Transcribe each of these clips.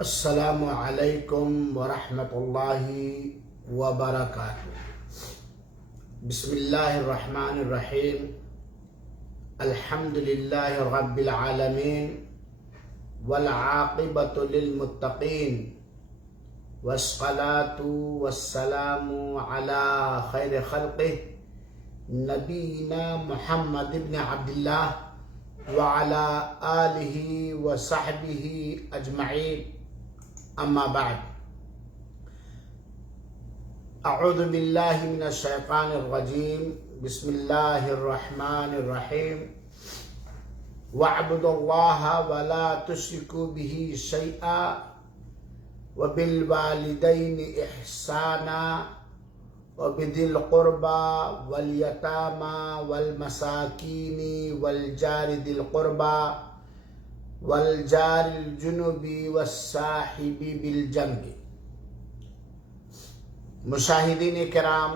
السلام علیکم ورحمۃ اللہ وبرکاتہ۔ بسم اللہ الرحمن الرحیم۔ الحمد للہ رب العالمین والعاقبۃ للمتقین والصلاۃ والسلام علی خیر خلقہ نبینا محمد بن عبداللہ وعلی آلہ وصحبہ اجمعین، اما بعد۔ اعوذ باللہ من الشیطان الرجیم، بسم اللہ الرحمن الرحیم۔ وَاعْبُدُوا اللَّهَ وَلَا تُشْرِكُوا بِهِ شَيْئًا وَبِالْوَالِدَيْنِ إِحْسَانًا وَبِذِي الْقُرْبَى وَالْيَتَامَى وَالْمَسَاكِينِ وَالْجَارِ ذِي الْقُرْبَى والجار الجنب والصاحب بالجنب۔ مشاہدین کرام،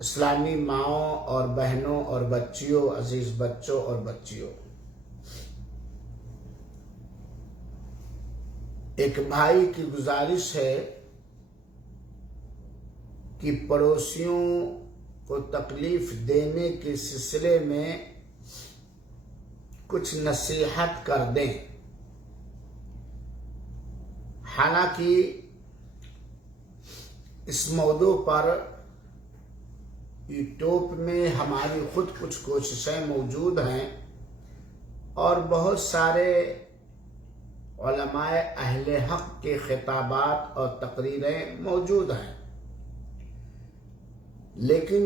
اسلامی ماؤں اور بہنوں اور بچیوں، عزیز بچوں اور بچیوں، ایک بھائی کی گزارش ہے کہ پڑوسیوں کو تکلیف دینے کے سلسلے میں کچھ نصیحت کر دیں۔ حالانکہ اس موضوع پر یوٹیوب میں ہماری خود کچھ کوششیں موجود ہیں اور بہت سارے علماء اہل حق کے خطابات اور تقریریں موجود ہیں، لیکن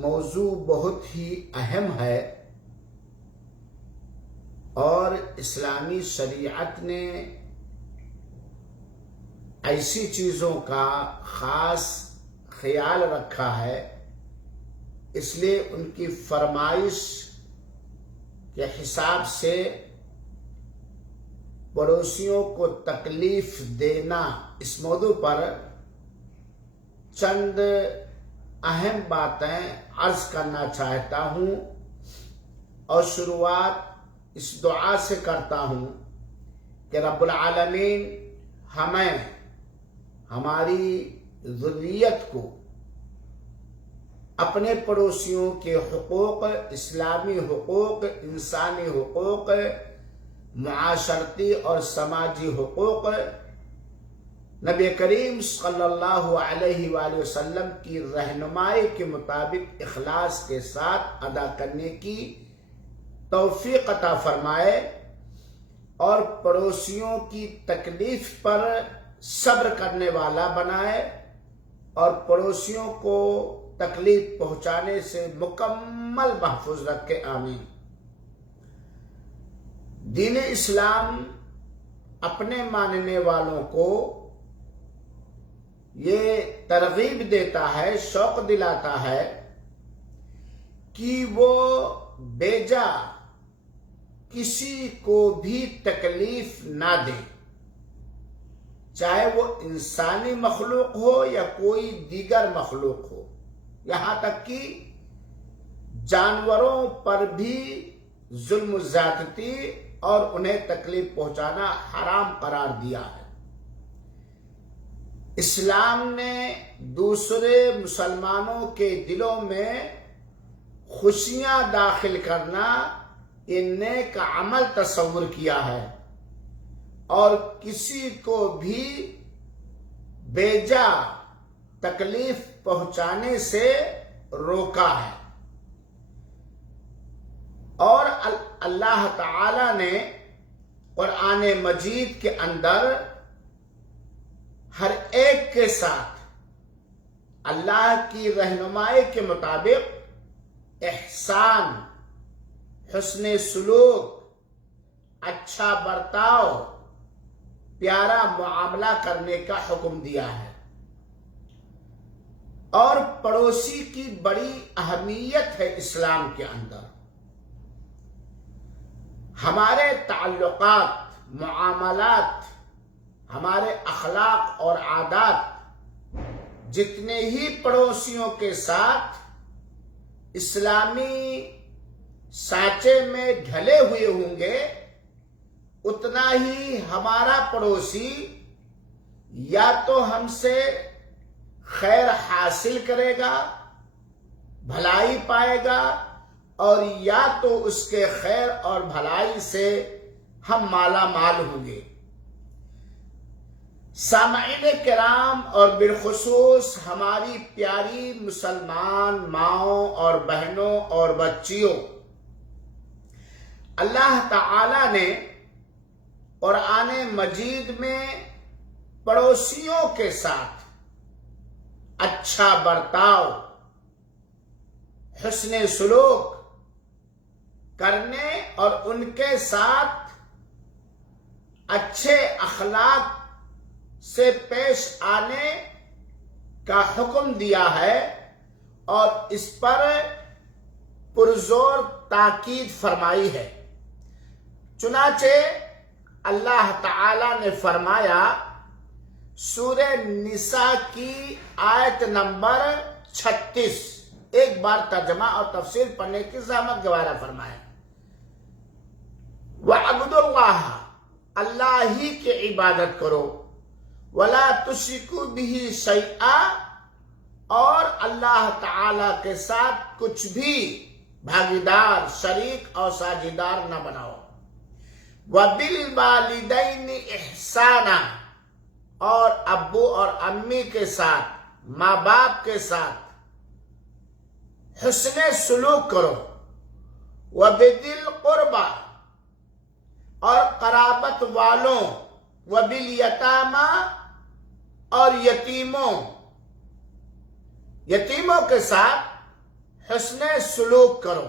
موضوع بہت ہی اہم ہے اور اسلامی شریعت نے ایسی چیزوں کا خاص خیال رکھا ہے، اس لیے ان کی فرمائش کے حساب سے پڑوسیوں کو تکلیف دینا، اس موضوع پر چند اہم باتیں عرض کرنا چاہتا ہوں، اور شروعات اس دعا سے کرتا ہوں کہ رب العالمین ہمیں، ہماری ذریت کو اپنے پڑوسیوں کے حقوق، اسلامی حقوق، انسانی حقوق، معاشرتی اور سماجی حقوق، نبی کریم صلی اللہ علیہ وآلہ وسلم کی رہنمائی کے مطابق اخلاص کے ساتھ ادا کرنے کی توفیق عطا فرمائے، اور پڑوسیوں کی تکلیف پر صبر کرنے والا بنائے، اور پڑوسیوں کو تکلیف پہنچانے سے مکمل محفوظ رکھے، آمین۔ دین اسلام اپنے ماننے والوں کو یہ ترغیب دیتا ہے، شوق دلاتا ہے کہ وہ بیجا کسی کو بھی تکلیف نہ دے، چاہے وہ انسانی مخلوق ہو یا کوئی دیگر مخلوق ہو، یہاں تک کہ جانوروں پر بھی ظلم و زیادتی اور انہیں تکلیف پہنچانا حرام قرار دیا ہے۔ اسلام نے دوسرے مسلمانوں کے دلوں میں خوشیاں داخل کرنا یہ نیک عمل تصور کیا ہے، اور کسی کو بھی بیجا تکلیف پہنچانے سے روکا ہے۔ اور اللہ تعالی نے قرآن مجید کے اندر ہر ایک کے ساتھ اللہ کی رہنمائی کے مطابق احسان، حسن سلوک، اچھا برتاؤ، پیارا معاملہ کرنے کا حکم دیا ہے، اور پڑوسی کی بڑی اہمیت ہے اسلام کے اندر۔ ہمارے تعلقات، معاملات، ہمارے اخلاق اور عادات جتنے ہی پڑوسیوں کے ساتھ اسلامی سانچے میں ڈھلے ہوئے ہوں گے، اتنا ہی ہمارا پڑوسی یا تو ہم سے خیر حاصل کرے گا، بھلائی پائے گا، اور یا تو اس کے خیر اور بھلائی سے ہم مالا مال ہوں گے۔ سامعین کرام اور بالخصوص ہماری پیاری مسلمان ماؤں اور بہنوں اور بچیوں، اللہ تعالی نے قرآن مجید میں پڑوسیوں کے ساتھ اچھا برتاؤ، حسن سلوک کرنے اور ان کے ساتھ اچھے اخلاق سے پیش آنے کا حکم دیا ہے، اور اس پر پرزور تاکید فرمائی ہے۔ چنانچہ اللہ تعالی نے فرمایا سورہ نساء کی آیت نمبر 36، ایک بار ترجمہ اور تفسیر پڑھنے کی زحمت گوارا فرمائے۔ وَعَبُدُ اللَّهَ، اللہ ہی کی عبادت کرو، وَلَا تُشْرِكُوا بِهِ شَيْئًا، اور اللہ تعالی کے ساتھ کچھ بھی بھاگیدار، شریک اور ساجھیدار نہ بناؤ۔ وَبِالْوَالِدَيْنِ إِحْسَانًا، اور ابو اور امی کے ساتھ، ماں باپ کے ساتھ حسن سلوک کرو۔ وَبِذِي الْقُرْبَى، اور قرابت والوں، وَبِالْيَتَامَى، اور یتیموں کے ساتھ حسن سلوک کرو۔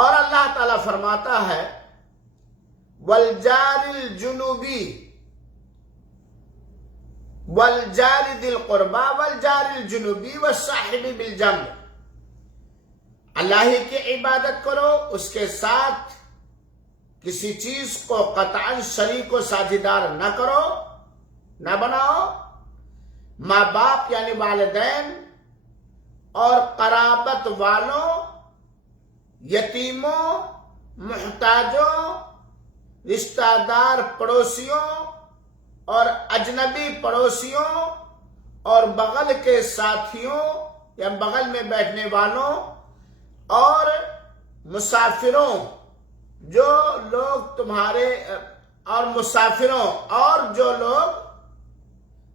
اور اللہ تعالیٰ فرماتا ہے وَالْجَارِ الْجُنُوبِ وَالْجَارِ ذِي الْقُرْبَى وَالْجَارِ الْجُنُوبِ وَالصَّاحِبِ بِالْجَنْبِ، اللہ ہی کی عبادت کرو، اس کے ساتھ کسی چیز کو قطعاً شریک و ساجھیدار نہ کرو، نہ بناؤ۔ ماں باپ یعنی والدین اور قرابت والوں، یتیموں، محتاجوں، رشتہ دار پڑوسیوں اور اجنبی پڑوسیوں اور بغل کے ساتھیوں یا بغل میں بیٹھنے والوں اور مسافروں، جو لوگ تمہارے اور مسافروں اور جو لوگ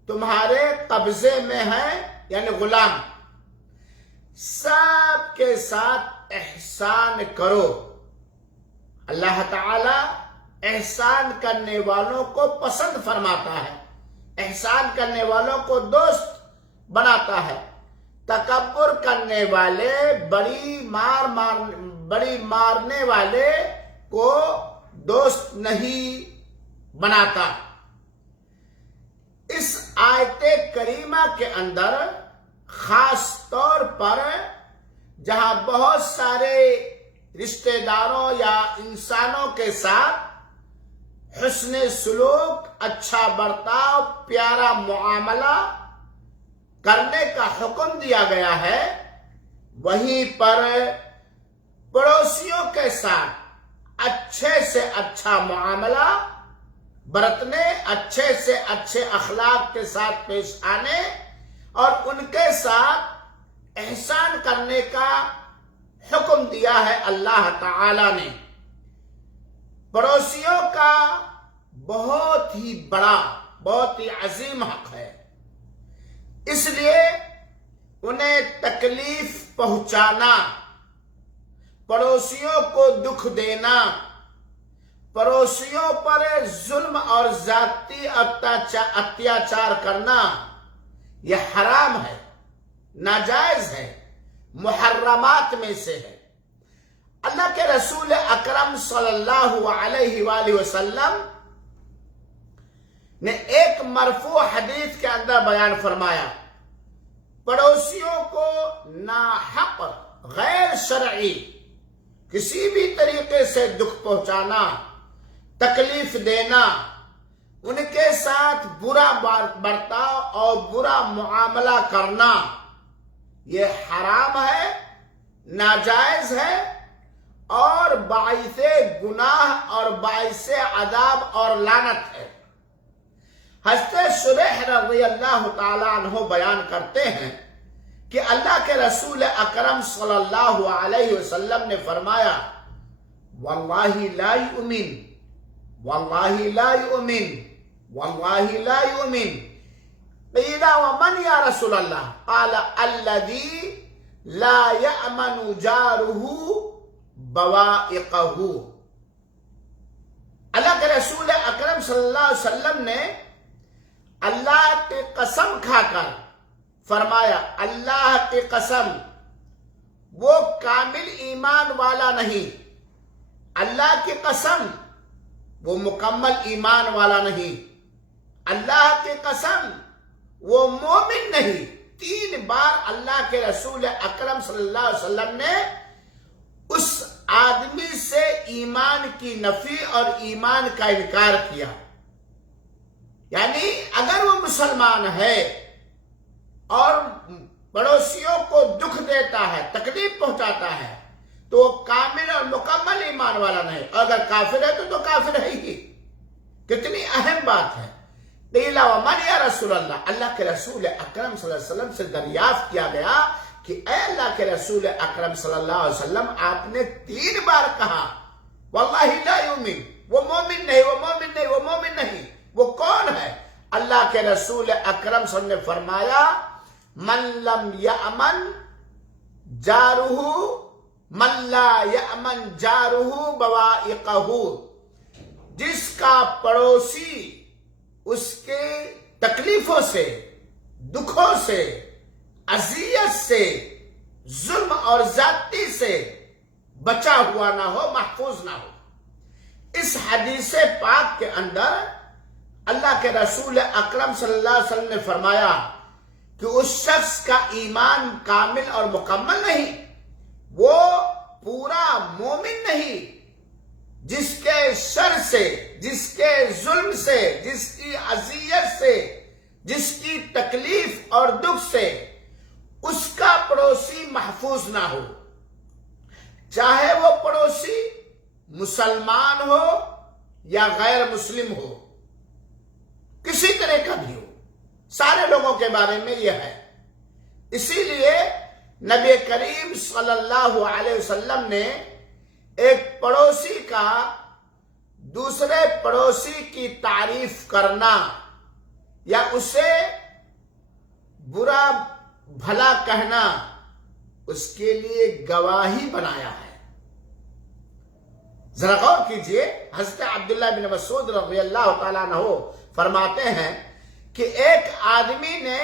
تمہارے قبضے میں ہیں یعنی غلام، سب کے ساتھ احسان کرو۔ اللہ تعالی احسان کرنے والوں کو پسند فرماتا ہے، احسان کرنے والوں کو دوست بناتا ہے۔ تکبر کرنے والے، بڑی مارنے والے کو دوست نہیں بناتا۔ اس آیت کریمہ کے اندر خاص طور پر جہاں بہت سارے رشتہ داروں یا انسانوں کے ساتھ حسن سلوک، اچھا برتاؤ، پیارا معاملہ کرنے کا حکم دیا گیا ہے، وہیں پر پڑوسیوں کے ساتھ اچھے سے اچھا معاملہ برتنے، اچھے سے اچھے اخلاق کے ساتھ پیش آنے اور ان کے ساتھ احسان کرنے کا حکم دیا ہے اللہ تعالی نے۔ پڑوسیوں کا بہت ہی بڑا، بہت ہی عظیم حق ہے، اس لیے انہیں تکلیف پہنچانا، پڑوسیوں کو دکھ دینا، پڑوسیوں پر ظلم اور ذاتی اتیاچار کرنا یہ حرام ہے، ناجائز ہے، محرمات میں سے ہے۔ اللہ کے رسول اکرم صلی اللہ علیہ وآلہ وسلم نے ایک مرفوع حدیث کے اندر بیان فرمایا، پڑوسیوں کو ناحق، غیر شرعی کسی بھی طریقے سے دکھ پہنچانا، تکلیف دینا، ان کے ساتھ برا برتاؤ اور برا معاملہ کرنا یہ حرام ہے، ناجائز ہے، اور باعث گناہ اور باعث عذاب اور لعنت ہے۔ حضرت شریح رضی اللہ تعالیٰ عنہ بیان کرتے ہیں کہ اللہ کے رسول اکرم صلی اللہ علیہ وسلم نے فرمایا واللہ لا یؤمن واللہ لا یؤمن واللہ لا یؤمن قیل ومن یا رسول اللہ قال الذی لا یأمن جارہ بوائقہ۔ اللہ کے رسول اکرم صلی اللہ علیہ وسلم نے اللہ کی قسم کھا کر فرمایا اللہ کی قسم وہ کامل ایمان والا نہیں، اللہ کی قسم وہ مکمل ایمان والا نہیں، اللہ کی قسم وہ مومن نہیں۔ 3 بار اللہ کے رسول اکرم صلی اللہ علیہ وسلم نے اس آدمی سے ایمان کی نفی اور ایمان کا انکار کیا۔ یعنی اگر وہ مسلمان ہے اور پڑوسیوں کو دکھ دیتا ہے، تکلیف پہنچاتا ہے، تو وہ کامل اور مکمل ایمان والا نہیں، اور اگر کافر ہے تو کافر ہے ہی۔ کتنی اہم بات ہے۔ قیل ومن یا رسول اللہ، اللہ کے رسول اکرم صلی اللہ علیہ وسلم سے دریافت کیا گیا کہ اے اللہ کے رسول اکرم صلی اللہ علیہ وسلم، آپ نے 3 بار کہا واللہ لا یؤمن، وہ مومن نہیں، وہ مومن نہیں، وہ مومن نہیں، وہ کون ہے؟ اللہ کے رسول اکرم صلی اللہ علیہ وسلم نے فرمایا من لم یأمن جارہ من لا یأمن جارہ بوائقہ، جس کا پڑوسی اس کے تکلیفوں سے، دکھوں سے، اذیت سے، ظلم اور زیادتی سے بچا ہوا نہ ہو، محفوظ نہ ہو۔ اس حدیث پاک کے اندر اللہ کے رسول اکرم صلی اللہ علیہ وسلم نے فرمایا کہ اس شخص کا ایمان کامل اور مکمل نہیں، وہ پورا مومن نہیں، جس کے شر سے، جس کے ظلم سے، جس کی اذیت سے، جس کی تکلیف اور دکھ سے اس کا پڑوسی محفوظ نہ ہو، چاہے وہ پڑوسی مسلمان ہو یا غیر مسلم ہو، کسی طرح کا بھی ہو، سارے لوگوں کے بارے میں یہ ہے۔ اسی لیے نبی کریم صلی اللہ علیہ وسلم نے ایک پڑوسی کا دوسرے پڑوسی کی تعریف کرنا یا اسے برا بھلا کہنا اس کے لیے گواہی بنایا ہے۔ ذرا غور کیجئے، حضرت عبداللہ بن مسعود رضی اللہ تعالیٰ عنہ فرماتے ہیں کہ ایک آدمی نے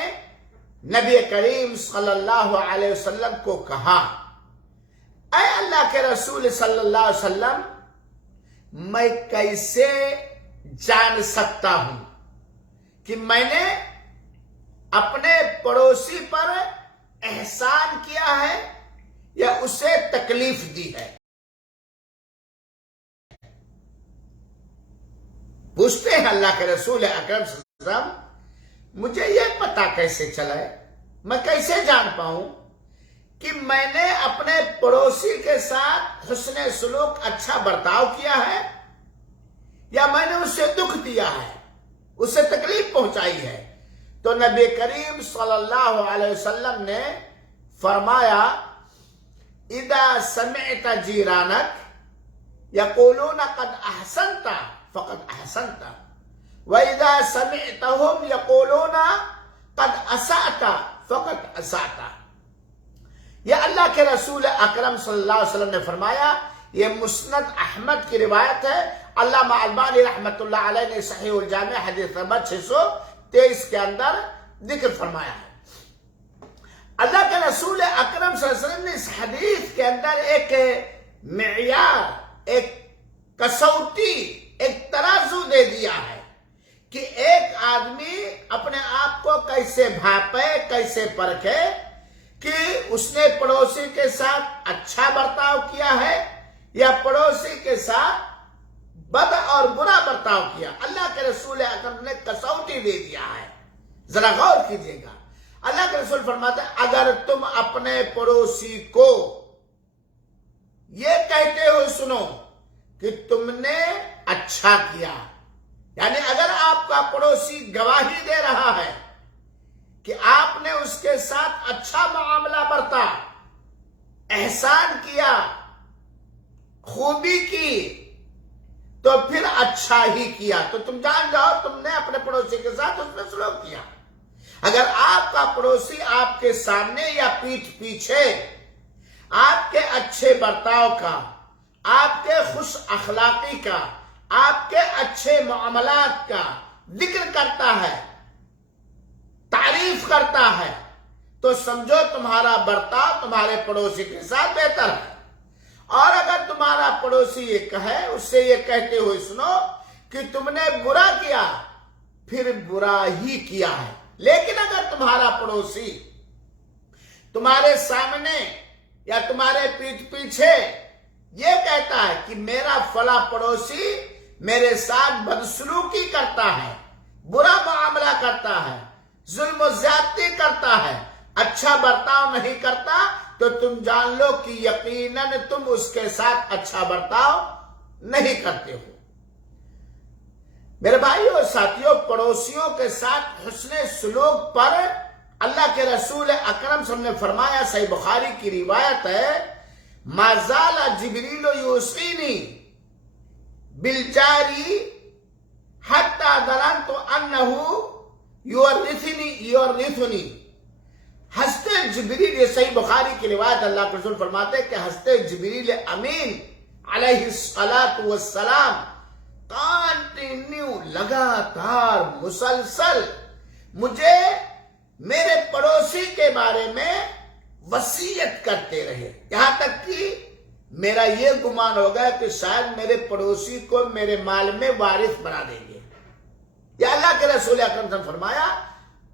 نبی کریم صلی اللہ علیہ وسلم کو کہا اے اللہ کے رسول صلی اللہ علیہ وسلم، میں کیسے جان سکتا ہوں کہ میں نے اپنے پڑوسی پر احسان کیا ہے یا اسے تکلیف دی ہے؟ پوچھتے ہیں اللہ کے رسول اکرم صلی اللہ علیہ وسلم، مجھے یہ پتا کیسے چلے، میں کیسے جان پاؤں کہ میں نے اپنے پڑوسی کے ساتھ حسن سلوک، اچھا برتاؤ کیا ہے یا میں نے اسے دکھ دیا ہے، اسے تکلیف پہنچائی ہے؟ تو نبی کریم صلی اللہ علیہ وسلم نے فرمایا اذا سمعت جیرانک یقولون قد احسنت فقد احسنت واذا سمعتهم یقولون قد اسأت فقد اسأت۔ یہ اللہ کے رسول اکرم صلی اللہ علیہ وسلم نے فرمایا، یہ مسند احمد کی روایت ہے، علامہ البانی رحمت اللہ علیہ نے صحیح الجامع حدیث نمبر 623 کے اندر ذکر فرمایا ہے۔ اللہ کے رسول اکرم صلی اللہ علیہ وسلم نے اس حدیث کے اندر ایک معیار، ایک کسوٹی، ایک ترازو دے دیا ہے کہ ایک آدمی اپنے آپ کو کیسے بھاپے، کیسے پرکھے کہ اس نے پڑوسی کے ساتھ اچھا برتاؤ کیا ہے یا پڑوسی کے ساتھ بد اور برا برتاؤ کیا۔ اللہ کے رسول اکرم نے کسوٹی دے دیا ہے۔ ذرا غور کیجئے گا، اللہ کے رسول فرماتے ہیں اگر تم اپنے پڑوسی کو یہ کہتے ہو سنو کہ تم نے اچھا کیا. یعنی اگر آپ کا پڑوسی گواہی دے رہا ہے کہ آپ نے اس کے ساتھ اچھا معاملہ برتا، احسان کیا، خوبی کی، تو پھر اچھا ہی کیا، تو تم جان جاؤ تم نے اپنے پڑوسی کے ساتھ اس نے سلوک کیا. اگر آپ کا پڑوسی آپ کے سامنے یا پیٹھ پیچھے آپ کے اچھے برتاؤ کا، آپ کے خوش اخلاقی کا، آپ کے اچھے معاملات کا ذکر کرتا ہے، تعریف کرتا ہے، تو سمجھو تمہارا برتاؤ تمہارے پڑوسی کے ساتھ بہتر ہے. اور اگر تمہارا پڑوسی یہ کہے، اس سے یہ کہتے ہوئے سنو کہ تم نے برا کیا، پھر برا ہی کیا ہے. لیکن اگر تمہارا پڑوسی تمہارے سامنے یا تمہارے پیٹھ پیچھے یہ کہتا ہے کہ میرا فلاں پڑوسی میرے ساتھ بدسلوکی کرتا ہے، برا معاملہ کرتا ہے، ظلم و زیادتی کرتا ہے، اچھا برتاؤ نہیں کرتا، تو تم جان لو کہ یقیناً تم اس کے ساتھ اچھا برتاؤ نہیں کرتے ہو. میرے بھائیو اور ساتھیو، پڑوسیوں کے ساتھ حسن سلوک پر اللہ کے رسول اکرم صلی اللہ علیہ وسلم نے فرمایا، صحیح بخاری کی روایت ہے، ما زال جبریل یوصینی بالجاری حتی ظننت انہ یورثنی. حضرت جبریل، یہ صحیح بخاری کی روایت، اللہ کے رسول فرماتے ہیں کہ حضرت جبریل امین علیہ السلام کنٹینیو، لگاتار، مسلسل مجھے میرے پڑوسی کے بارے میں وصیت کرتے رہے، یہاں تک کہ میرا یہ گمان ہو گیا کہ شاید میرے پڑوسی کو میرے مال میں وارث بنا دیں گے. یہ اللہ کے رسول اکرم صلی اللہ علیہ وسلم فرمایا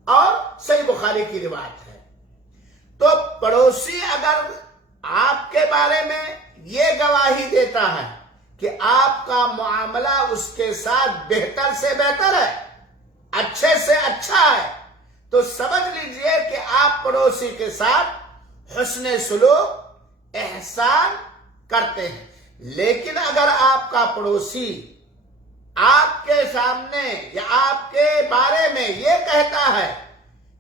اور صحیح بخاری کی روایت ہے. تو پڑوسی اگر آپ کے بارے میں یہ گواہی دیتا ہے کہ آپ کا معاملہ اس کے ساتھ بہتر سے بہتر ہے، اچھے سے اچھا ہے، تو سمجھ لیجئے کہ آپ پڑوسی کے ساتھ حسن سلوک، احسان کرتے ہیں. لیکن اگر آپ کا پڑوسی آپ کے سامنے یا آپ کے بارے میں یہ کہتا ہے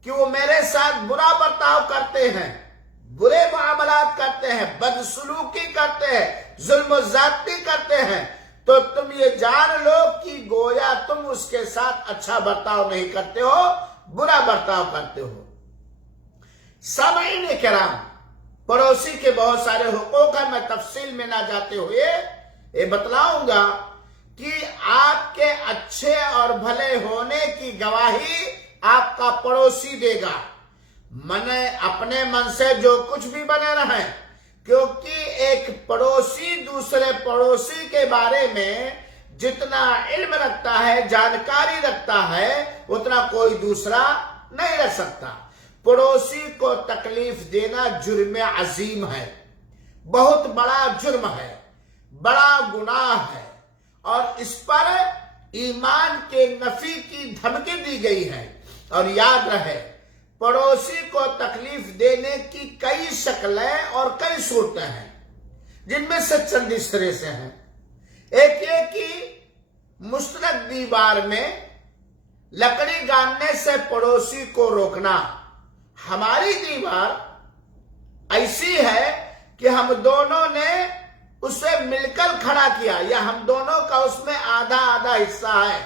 کہ وہ میرے ساتھ برا برتاؤ کرتے ہیں، برے معاملات کرتے ہیں، بدسلوکی کرتے ہیں، ظلم و زیادتی کرتے ہیں، تو تم یہ جان لو کہ گویا تم اس کے ساتھ اچھا برتاؤ نہیں کرتے ہو، برا برتاؤ کرتے ہو. سامعین کرام، پڑوسی کے بہت سارے حقوق ہیں. میں تفصیل میں نہ جاتے ہوئے یہ بتلاؤں گا کہ آپ کے اچھے اور بھلے ہونے کی گواہی آپ کا پڑوسی دے گا. اپنے من سے جو کچھ بھی بنے رہیں، کیونکہ ایک پڑوسی دوسرے پڑوسی کے بارے میں جتنا علم رکھتا ہے، جانکاری رکھتا ہے، اتنا کوئی دوسرا نہیں رکھ سکتا. پڑوسی کو تکلیف دینا جرم عظیم ہے، بہت بڑا جرم ہے، بڑا گناہ ہے، اور اس پر ایمان کے نفی کی دھمکی دی گئی ہے. اور یاد رہے، پڑوسی کو تکلیف دینے کی کئی شکلیں اور کئی صورتیں ہیں، جن میں سے چند اس طرح سے ہیں. ایک یہ کہ مشترک دیوار میں لکڑی گاڑنے سے پڑوسی کو روکنا. ہماری دیوار ایسی ہے کہ ہم دونوں نے اسے مل کر کھڑا کیا، یا ہم دونوں کا اس میں آدھا آدھا حصہ ہے.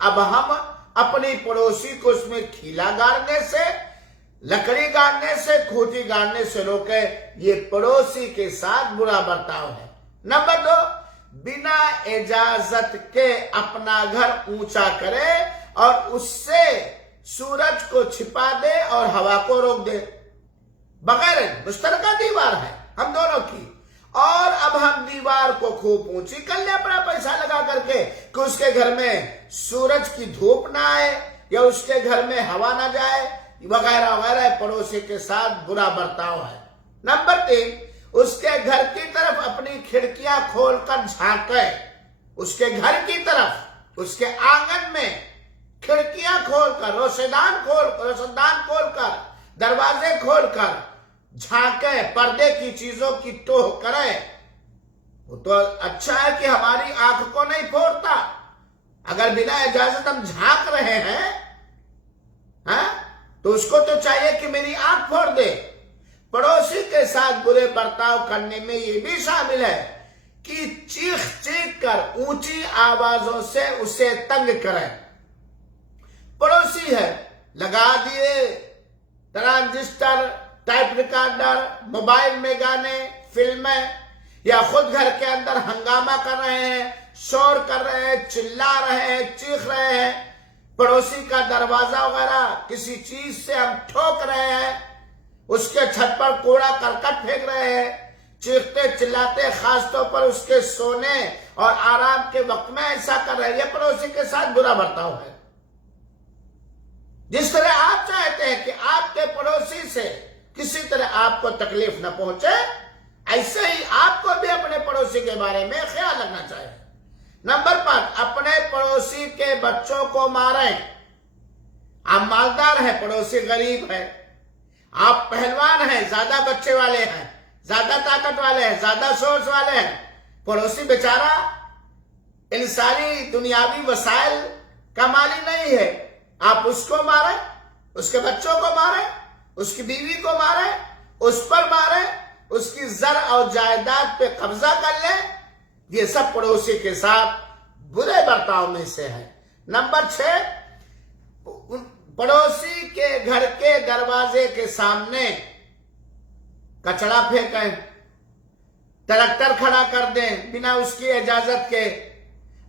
اب ہم اپنی پڑوسی کو اس میں کھیلا گاڑنے سے، لکڑی گاڑنے سے، کھوٹی گاڑنے سے روکے، یہ پڑوسی کے ساتھ برا برتاؤ ہے. نمبر 2، بنا اجازت کے اپنا گھر اونچا کرے اور اس سے سورج کو چھپا دے اور ہوا کو روک دے. بغیر مشترکہ دیوار ہے ہم دونوں کی، اور اب ہم دیوار کو خوب اونچی کر لیں اپنا پیسہ لگا کر کے کہ اس کے گھر میں سورج کی دھوپ نہ آئے یا اس کے گھر میں ہوا نہ جائے وغیرہ وغیرہ. پڑوسی کے ساتھ برا برتاؤ ہے. نمبر 3، اس کے گھر کی طرف اپنی کھڑکیاں کھول کر جھانکے، اس کے گھر کی طرف، اس کے آنگن میں کھڑکیاں کھول کر، روشندان کھول کر، دروازے کھول کر جھانکے، پردے کی چیزوں کی ٹوہ کرے. وہ تو اچھا ہے کہ ہماری آنکھ کو نہیں پھوڑتا. اگر بنا اجازت ہم جھانک رہے ہیں تو اس کو تو چاہیے کہ میری آنکھ پھوڑ دے. پڑوسی کے ساتھ برے برتاؤ کرنے میں یہ بھی شامل ہے کہ چیخ چیخ کر اونچی آوازوں سے اسے تنگ کریں. پڑوسی ہے، لگا دیے ٹرانزسٹر، ٹائپ ریکارڈر، موبائل میں گانے، فلمیں، یا خود گھر کے اندر ہنگامہ کر رہے ہیں، شور کر رہے ہیں، چلا رہے ہیں، چیخ رہے ہیں. پڑوسی کا دروازہ وغیرہ کسی چیز سے ہم ٹھوک رہے ہیں، اس کے چھت پر کوڑا کرکٹ پھینک رہے ہیں، چیختے چلاتے، خاص طور پر اس کے سونے اور آرام کے وقت میں ایسا کر رہے ہیں. یہ پڑوسی کے ساتھ برا برتاؤ ہے. جس طرح آپ چاہتے ہیں کہ آپ کے پڑوسی سے کسی طرح آپ کو تکلیف نہ پہنچے، ایسے ہی آپ کو بھی اپنے پڑوسی کے بارے میں خیال رکھنا چاہیے. نمبر 5، اپنے پڑوسی کے بچوں کو ماریں. آپ مالدار ہیں، پڑوسی غریب ہے. آپ پہلوان ہیں، زیادہ بچے والے ہیں، زیادہ طاقت والے ہیں، زیادہ سورس والے ہیں. پڑوسی بیچارہ انسانی دنیاوی وسائل کا مالی نہیں ہے. آپ اس کو ماریں، اس کے بچوں کو ماریں، اس کی بیوی کو ماریں، اس پر ماریں، اس کی زر اور جائیداد پہ قبضہ کر لیں. یہ سب پڑوسی کے ساتھ برے برتاؤ میں سے ہے. نمبر 6، پڑوسی کے گھر کے دروازے کے سامنے کچڑا پھینکیں، ٹریکٹر کھڑا کر دیں بنا اس کی اجازت کے،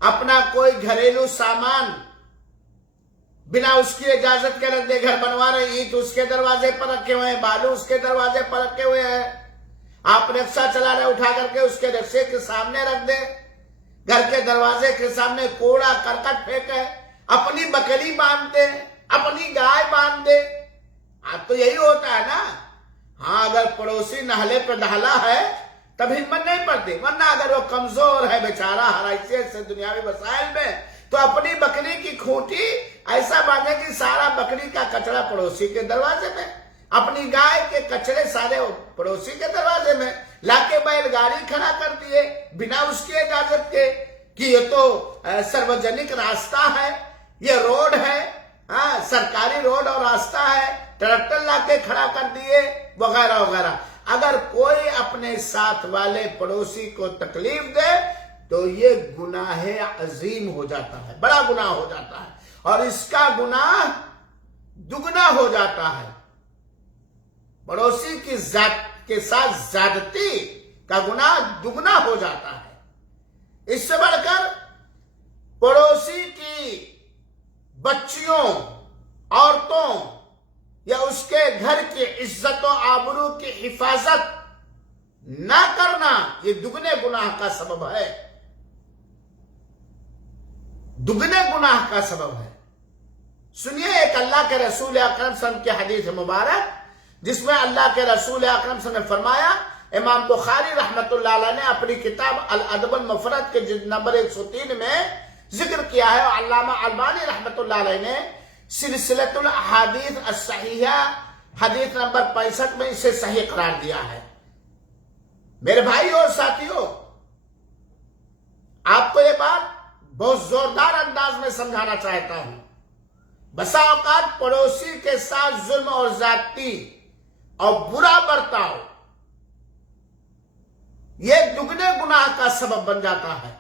اپنا کوئی گھریلو سامان بنا اس کی اجازت کے رکھ دے. گھر بنوا رہے، اینٹ اس کے دروازے پر رکھے ہوئے ہیں، بالو اس کے دروازے پر رکھے ہوئے ہیں، آپ رکشہ چلا رہے، اٹھا کر کے اس کے رکشے کے سامنے رکھ دیں. گھر کے دروازے کے سامنے کوڑا کرکٹ پھینکے، اپنی بکری باندھ دے، اپنی گائے باندھ دے. اب تو یہی ہوتا ہے نا. ہاں، اگر پڑوسی نہلے پہ دہلا ہے تب ہمت نہیں پڑتی، ورنہ اگر وہ کمزور ہے بیچارہ ہر حیثیت سے دنیاوی وسائل میں، تو اپنی بکری کی کھوٹی ایسا باندھے کہ سارا بکری کا کچڑا پڑوسی کے دروازے میں، اپنی گائے کے کچڑے سارے پڑوسی کے دروازے میں لا کے بیل گاڑی کھڑا کر دیے بنا اس کی اجازت کے کہ یہ تو سروجنک راستہ ہے، یہ روڈ ہے، سرکاری روڈ اور راستہ ہے، ٹریکٹر لا کے کھڑا کر دیے وغیرہ وغیرہ. اگر کوئی اپنے ساتھ والے پڑوسی کو تکلیف دے تو یہ گناہ عظیم ہو جاتا ہے، بڑا گناہ ہو جاتا ہے، اور اس کا گناہ دگنا ہو جاتا ہے. پڑوسی کی ذات کے ساتھ زیادتی کا گناہ دگنا ہو جاتا ہے. اس سے بڑھ کر پڑوسی کی بچیوں، عورتوں یا اس کے گھر کی عزت و آبرو کی حفاظت نہ کرنا یہ دگنے گناہ کا سبب ہے، دگنے گناہ کا سبب ہے. سنیے ایک اللہ کے رسول اکرم صلی اللہ علیہ وسلم کی حدیث مبارک، جس میں اللہ کے رسول اکرم صلی اللہ علیہ وسلم نے فرمایا، امام بخاری رحمت اللہ علیہ نے اپنی کتاب الادب المفرد کے جلد نمبر 103 میں ذکر کیا ہے، اور علامہ البانی رحمت اللہ علیہ نے سلسلۃ الاحادیث الصحیحہ حدیث نمبر 65 میں اسے صحیح قرار دیا ہے. میرے بھائی اور ساتھیوں، آپ کو یہ بات بہت زوردار انداز میں سمجھانا چاہتا ہوں. بسا اوقات پڑوسی کے ساتھ ظلم اور زیادتی اور برا برتاؤ یہ دگنے گناہ کا سبب بن جاتا ہے.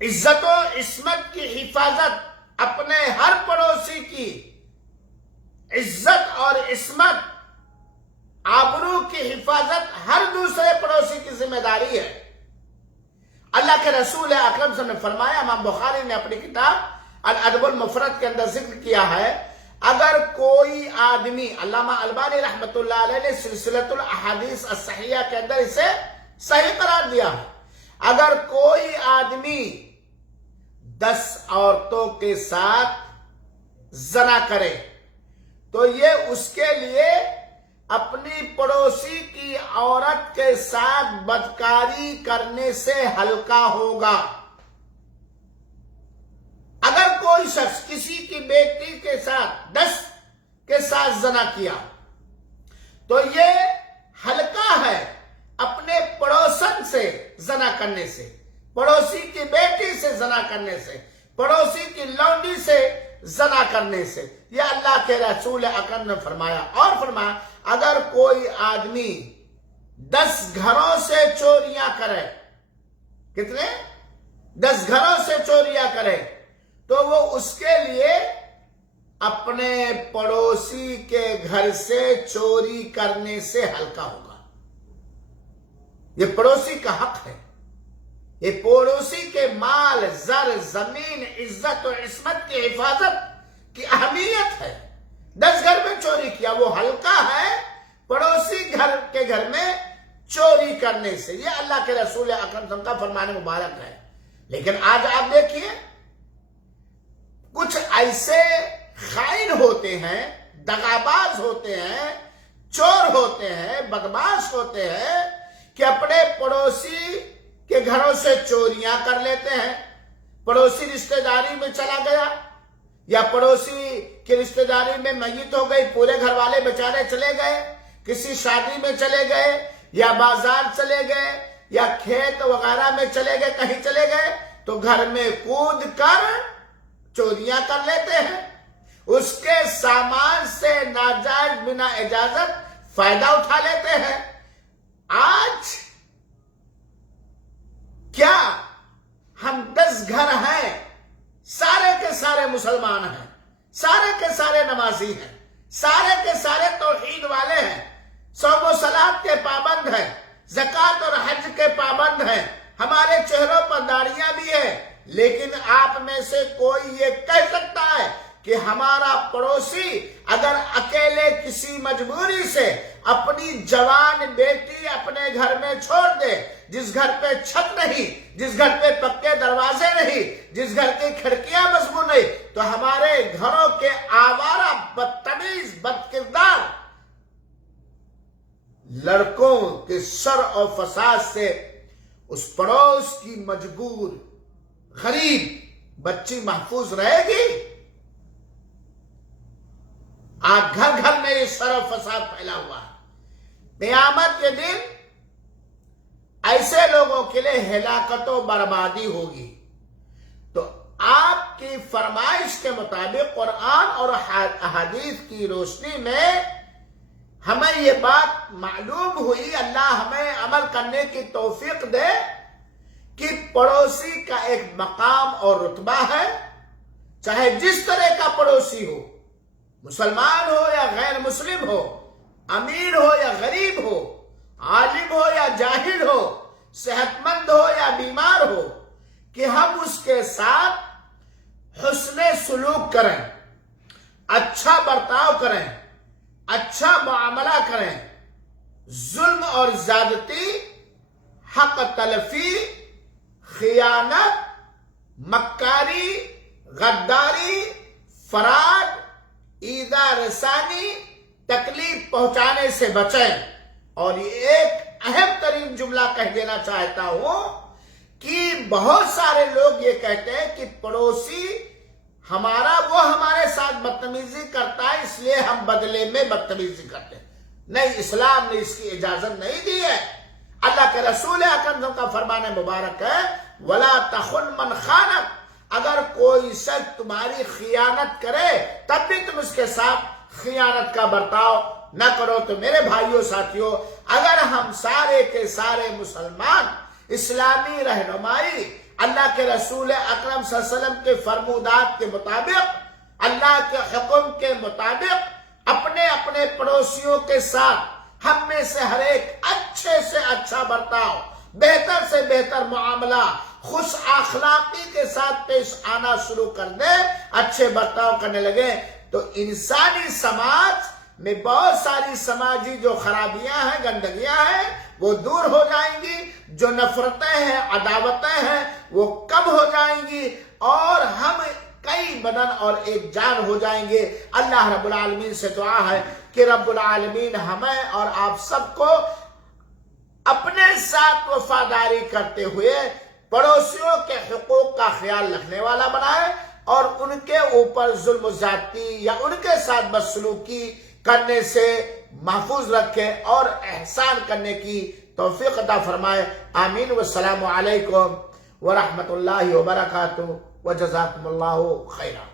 عزت و عصمت کی حفاظت، اپنے ہر پڑوسی کی عزت اور عصمت، آبرو کی حفاظت ہر دوسرے پڑوسی کی ذمہ داری ہے. اللہ کے رسول اکرم صلی اللہ علیہ وسلم نے فرمایا، امام بخاری نے اپنی کتاب الادب المفرد کے اندر ذکر کیا ہے، اگر کوئی آدمی، علامہ البانی رحمت اللہ علیہ نے سلسلۃ الاحادیث الصحیحہ کے اندر اسے صحیح قرار دیا ہے، اگر کوئی آدمی 10 عورتوں کے ساتھ زنا کرے تو یہ اس کے لیے اپنی پڑوسی کی عورت کے ساتھ بدکاری کرنے سے ہلکا ہوگا. اگر کوئی شخص کسی کی بیٹی کے ساتھ 10 کے ساتھ زنا کیا تو یہ ہلکا ہے اپنے پڑوسن سے زنا کرنے سے، پڑوسی کی بیٹی سے زنا کرنے سے، پڑوسی کی لونڈی سے زنا کرنے سے، یہ اللہ کے رسول اکرم نے فرمایا۔ اور فرمایا اگر کوئی آدمی 10 گھروں سے چوریاں کرے، کتنے؟ 10 گھروں سے چوریاں کرے، تو وہ اس کے لیے اپنے پڑوسی کے گھر سے چوری کرنے سے ہلکا ہوگا۔ یہ پڑوسی کا حق ہے، یہ پڑوسی کے مال، زر، زمین، عزت و عصمت کی حفاظت کی اہمیت ہے۔ 10 گھر میں چوری کیا، وہ ہلکا ہے پڑوسی گھر کے گھر میں چوری کرنے سے۔ یہ اللہ کے رسول اکرم صلی اللہ علیہ وسلم کا فرمان مبارک ہے۔ لیکن آج آپ دیکھیے کچھ ایسے خائن ہوتے ہیں، دغاباز ہوتے ہیں، چور ہوتے ہیں، بدماش ہوتے ہیں کہ اپنے پڑوسی کے گھروں سے چوریاں کر لیتے ہیں۔ پڑوسی رشتہ داری میں چلا گیا یا پڑوسی کی رشتہ داری میں میت ہو گئی، پورے گھر والے بیچارے چلے گئے، کسی شادی میں چلے گئے یا بازار چلے گئے یا کھیت وغیرہ میں چلے گئے، کہیں چلے گئے تو گھر میں کود کر چوریاں کر لیتے ہیں، اس کے سامان سے ناجائز بنا اجازت فائدہ اٹھا لیتے ہیں۔ آج کیا ہم 10 گھر ہیں، سارے کے سارے مسلمان ہیں، سارے کے سارے نمازی ہیں، سارے کے سارے توحید والے ہیں، صوم و صلات کے پابند ہیں، زکوٰۃ اور حج کے پابند ہیں، ہمارے چہروں پر داڑیاں بھی ہیں، لیکن آپ میں سے کوئی یہ کہہ سکتا ہے کہ ہمارا پڑوسی اگر اکیلے کسی مجبوری سے اپنی جوان بیٹی اپنے گھر میں چھوڑ دے، جس گھر پہ چھت نہیں، جس گھر پہ پکے دروازے نہیں، جس گھر کی کھڑکیاں مضبوط نہیں، تو ہمارے گھروں کے آوارہ، بدتمیز، بدکردار لڑکوں کے شر اور فساد سے اس پڑوس کی مجبور غریب بچی محفوظ رہے گی؟ آج گھر گھر میں یہ شر و فساد پھیلا ہوا ہے۔ قیامت کے دن ایسے لوگوں کے لیے ہلاکت و بربادی ہوگی۔ تو آپ کی فرمائش کے مطابق قرآن اور احادیث کی روشنی میں ہمیں یہ بات معلوم ہوئی، اللہ ہمیں عمل کرنے کی توفیق دے کہ پڑوسی کا ایک مقام اور رتبہ ہے، چاہے جس طرح کا پڑوسی ہو، مسلمان ہو یا غیر مسلم ہو، امیر ہو یا غریب ہو، عالم ہو یا جاہل ہو، صحت مند ہو یا بیمار ہو، کہ ہم اس کے ساتھ حسن سلوک کریں، اچھا برتاؤ کریں، اچھا معاملہ کریں، ظلم اور زیادتی، حق تلفی، خیانت، مکاری، غداری، فراڈ، ایذا رسانی، تکلیف پہنچانے سے بچیں۔ اور یہ ایک اہم ترین جملہ کہہ دینا چاہتا ہوں کہ بہت سارے لوگ یہ کہتے ہیں کہ پڑوسی ہمارا، وہ ہمارے ساتھ بدتمیزی کرتا ہے اس لیے ہم بدلے میں بدتمیزی کرتے ہیں۔ نہیں، اسلام نے اس کی اجازت نہیں دی ہے۔ اللہ کے رسول اکرم کا فرمان مبارک ہے وَلَا تَخُنْ مَنْ خَانَكَ، اگر کوئی شخص تمہاری خیانت کرے تب بھی تم اس کے ساتھ خیانت کا برتاؤ نہ کرو۔ تو میرے بھائیوں ساتھیوں، اگر ہم سارے کے سارے مسلمان اسلامی رہنمائی، اللہ کے رسول اکرم صلی اللہ علیہ وسلم کے فرمودات کے مطابق، اللہ کے حکم کے مطابق اپنے اپنے پڑوسیوں کے ساتھ ہم میں سے ہر ایک اچھے سے اچھا برتاؤ، بہتر سے بہتر معاملہ، خوش اخلاقی کے ساتھ پیش آنا شروع کر دے، اچھے برتاؤ کرنے لگے، تو انسانی سماج میں بہت ساری سماجی جو خرابیاں ہیں، گندگیاں ہیں، وہ دور ہو جائیں گی، جو نفرتیں ہیں، عداوتیں ہیں، وہ کم ہو جائیں گی، اور ہم کئی بدن اور ایک جان ہو جائیں گے۔ اللہ رب العالمین سے دعا ہے کہ رب العالمین ہمیں اور آپ سب کو اپنے ساتھ وفاداری کرتے ہوئے پڑوسیوں کے حقوق کا خیال رکھنے والا بنائے، اور ان کے اوپر ظلم و زیادتی یا ان کے ساتھ بدسلوکی کرنے سے محفوظ رکھے، اور احسان کرنے کی توفیق عطا فرمائے. آمین. والسلام علیکم ورحمۃ اللہ وبرکاتہ وجزاکم اللہ خیرا.